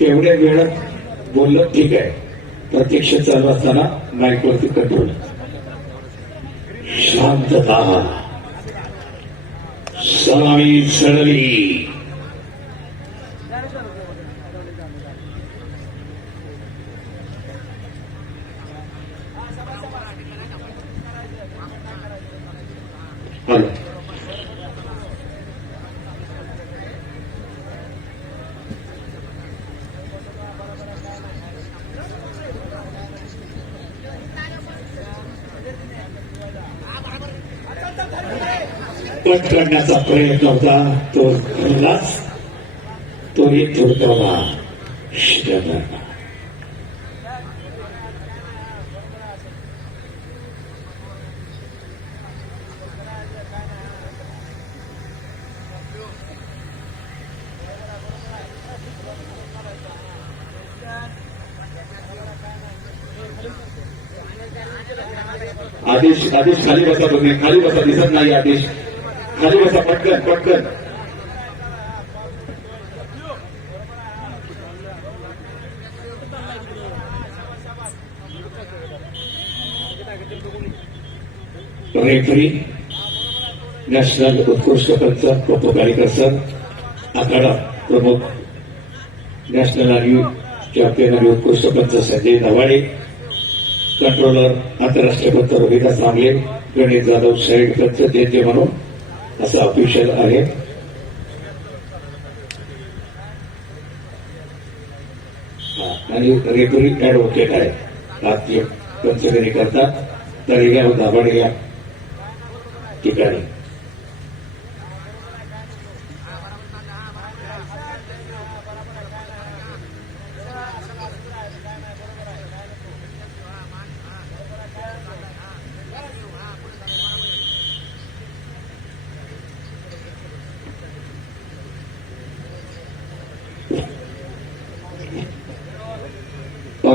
तेवढ्या वेळात बोललं ठीक आहे. प्रत्यक्ष चालू असताना माईकवरती कंट्रोल. शांतता. सलामी सडली. हॅलो पट करण्याचा प्रयत्न होता तो घडलाच तोही थोडकावा शिकला आदेश आदेश खाली बसा तुम्ही. खाली बसा दिसत नाही आदेश. खाली बसा पटकन पटकन रेफरी नॅशनल उत्कृष्ट पंच प्रमुख काळीकर आखाडा प्रमुख नॅशनल आणि चॅम्पियन आणि उत्कृष्ट पंच संजय नवाडे कंट्रोलर आंतरराष्ट्रीय पंच रविदास आमले गणेश जाधव शहीद पंच जयंती म्हणून असं ऑफिशियल आहे. हा, आणि रेफरी ऍडव्होकेट आहे. भारतीय पंचगणी करतात तर या दाबड या ठिकाणी.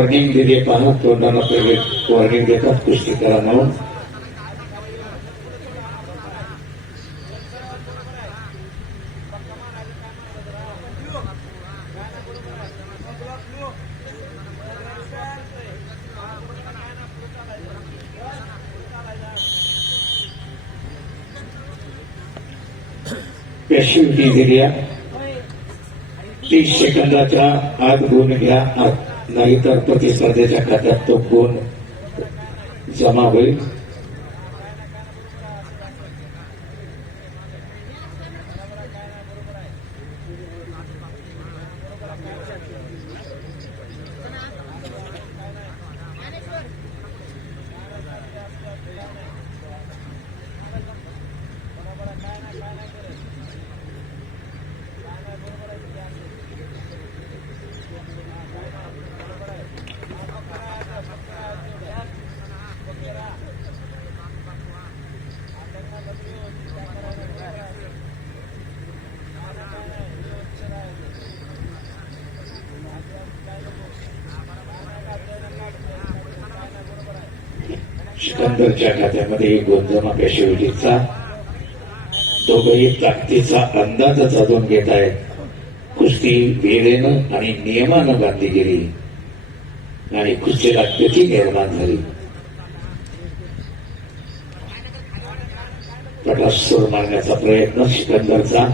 वॉर्निंग दिली पहा तोंडाला पहिले वॉर्निंग देतात कुस्ती करा म्हणून. पॅशिव्हिटी दिली तीस सेकंदाच्या आत गुण घ्या आत नाहीतर प्रतिस्पर्धेच्या खात्यात तो गुण जमा होईल? सिकंदरच्या खात्यामध्ये एक गुण जमा पॅशिव्हिटीचा दोघंही ताकदीचा अंदाजच अजून घेत आहेत कुस्ती वेळेनं आणि नियमानं बांधली गेली. आणि कुस्तीला गती निर्माण झाली? पटात सूर मारण्याचा प्रयत्न सिकंदरचा.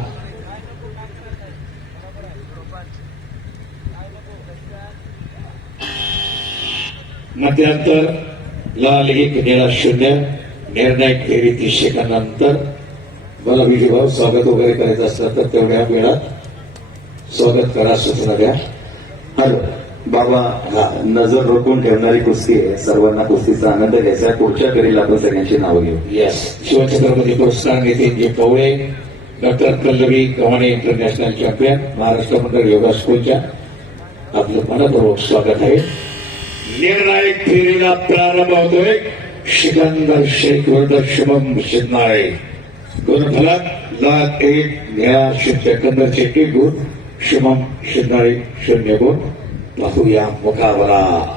मध्यांतर लाल एक निळा शून्य निर्णायक फेरी तीस सेकंदानंतर. मला विजयभाऊ स्वागत वगैरे करायचं असलं तर तेवढ्या वेळात स्वागत करा सूचना द्या. हॅलो बाबा हा नजर रोखून ठेवणारी कुस्ती आहे. सर्वांना कुस्तीचा आनंद घ्यायचा. पुढच्या फेरीला आपण सगळ्यांची नावं घेऊ. यस शिवछत्रपती पुरस्कार Nitinji Pawale doctor Pallavi Gavhane international champion. Maharashtra मंडळ योगा स्कूलच्या. आपलं मनपूर्वक स्वागत आहे. निर्णायक फेरीला प्रारंभ होतोय. सिकंदर शेख विरुद्ध शुभम शिंदे गुणफलात लाख एक निळा सेकंदरचे एक गुण. शुभम शिंदे शून्य गुण. पाहूया मुकाबला.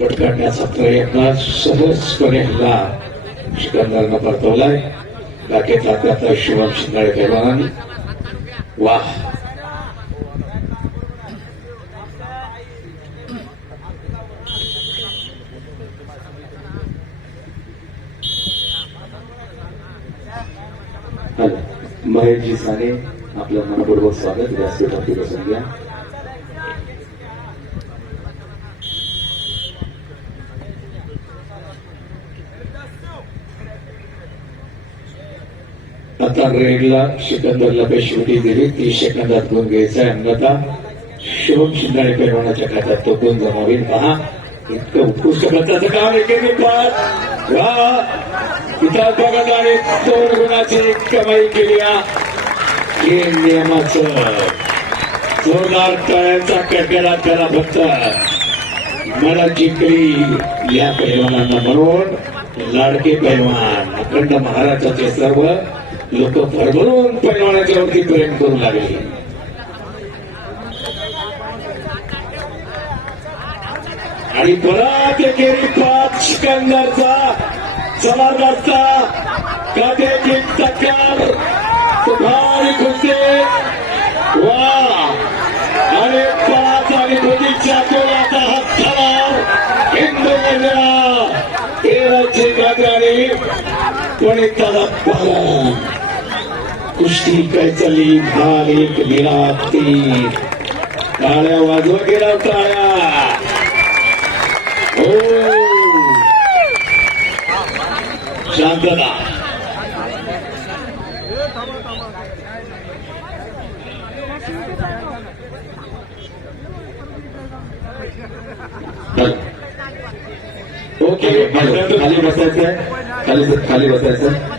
पटकाडण्याचा प्रयत्न सहजपणे हल्ला सिकंदरनं परतवलाय बाकीचा त्याचा शिवम शिंगाडे पैलवानांनी वाह महेशजी साने आपलं मनपूर्वक स्वागत. व्यासपीठावरती बसून आता रेडला सिकंदरला पेशवटी दिली तीस सेकंदात गुण घ्यायचा आहे. अन्यथा शुभम शिंदाळे पैलवानाच्या खात्यात तो गुण जमावेल पहा इतकं उत्कृष्ट प्रकारचं काम एकेरी पाच वा! इथं बघत आणि दोन गुणाची कमाई केली हे नियमाचं जोरदार तळ्यांचा कडकडा त्याला फक्त मला जिंकली या पैलवानांना म्हणून लाडके पैलवान अखंड महाराष्ट्राचे सर्व लोक भरभरून पैलवानाच्या वरती प्रेम करू लागले आणि परत एकेरी पाच सिकंदरचा जबरदस्तचा काट्याची टक्कर सुभारी कुस्ती वा आणि पाच आणि खुदीच्या तोलाचा हात झाला हिंदू मंडळा तेराची गाजराने कोणी त्याला पालन कुस्ती काय चालली भाग एक निरा टाळ्या वाजवा गेला टाळ्या? हो. शांतता. ओके खाली खाली बसायचं खाली खाली बसायचं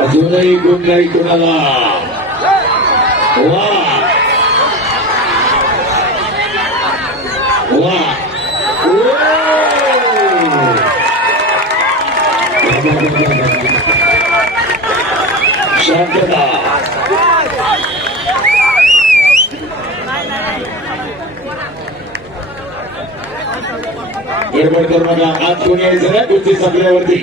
अजूनही गुण नाही कुणाला? वा वा शांतता गडबड करू नका आज कोणी यायचं नाही तुमची संपल्यावरती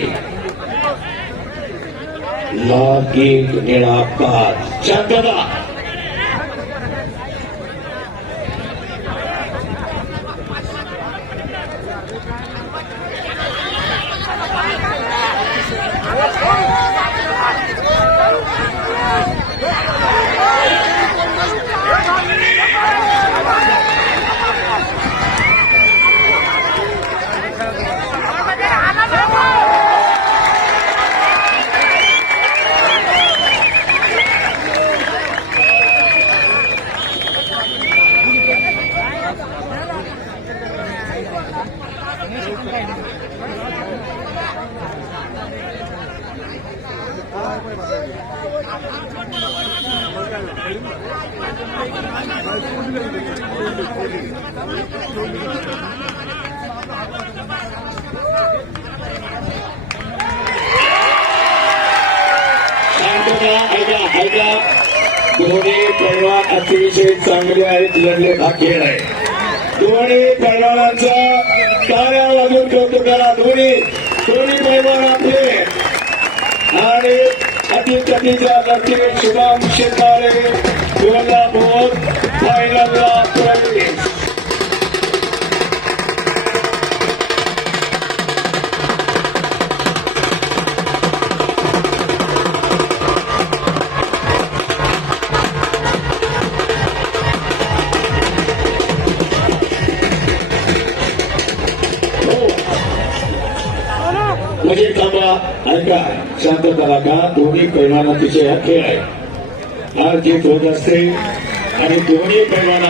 लाख एक निळा पाच. शांतता. ऐका ऐका दोन्ही पैलवान अतिशय चांगले आहेत लढले भाग्य आहे दोन्ही पैलवानांचा टाळ्या वाजून कौतुक करा दोन्ही दोन्ही पैलवान आपले. आणि अति कधीच्या लढतीत शुभम शेताळे कोल्हापूर ऐका शांतता राखा दोन्ही पैलवानातीचे हा खेळ आहे. हार जीत होत असते आणि दोन्ही पैलवाना